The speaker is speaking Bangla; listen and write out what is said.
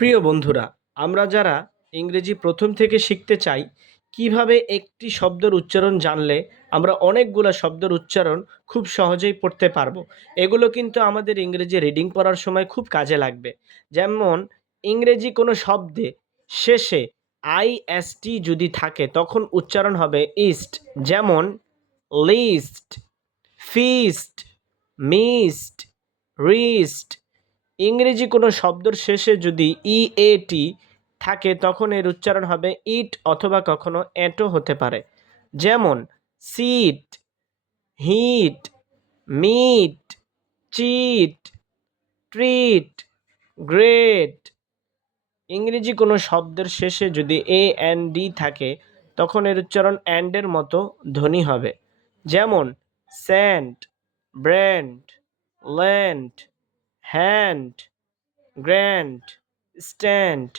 প্রিয় বন্ধুরা, আমরা যারা ইংরেজি প্রথম থেকে শিখতে চাই, কিভাবে একটি শব্দের উচ্চারণ জানলে আমরা অনেকগুলা শব্দের উচ্চারণ খুব সহজেই পড়তে পারবো। এগুলো কিন্তু আমাদের ইংরেজি রিডিং পড়ার সময় খুব কাজে লাগবে। যেমন ইংরেজি কোনো শব্দে শেষে আইএসটি যদি থাকে তখন উচ্চারণ হবে ইস্ট। যেমন লিস্ট, ফিস্ট, মিস্ট, রিস্ট। ইংরেজি কোনো শব্দের শেষে যদি ইএটি থাকে তখন এর উচ্চারণ হবে ইট, অথবা কখনো এটও হতে পারে। যেমন seat, heat, meat, cheat, treat, great. ইংরেজি কোনো শব্দের শেষে যদি এ এন ডি থাকে তখন এর উচ্চারণ অ্যান্ডের মতো ধ্বনি হবে। যেমন sand, brand, land, hand, grand, stand.